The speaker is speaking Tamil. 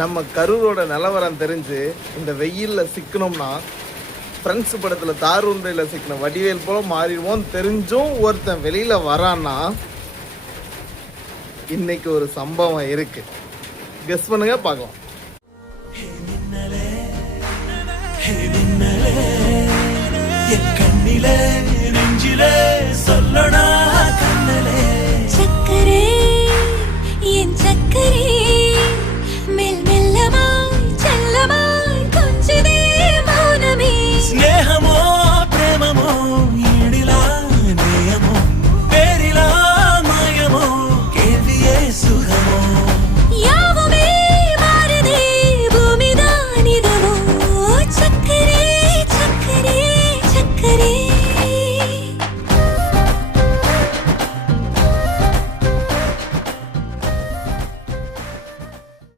நம்ம கரூரோட நிலவரம் தெரிஞ்சு இந்த வெயிலில் சிக்கணும்னா ஃப்ரெண்ட்ஸ் படத்தில் தாருண்டையில் சிக்கின வடிவேல் போல மாறிடுவோம் தெரிஞ்சும் ஒருத்தன் வெளியில் வரான்னா இன்னைக்கு ஒரு சம்பவம் இருக்கு. கெஸ் பண்ணுங்க பார்க்கலாம். சக்கரே என் சக்கரே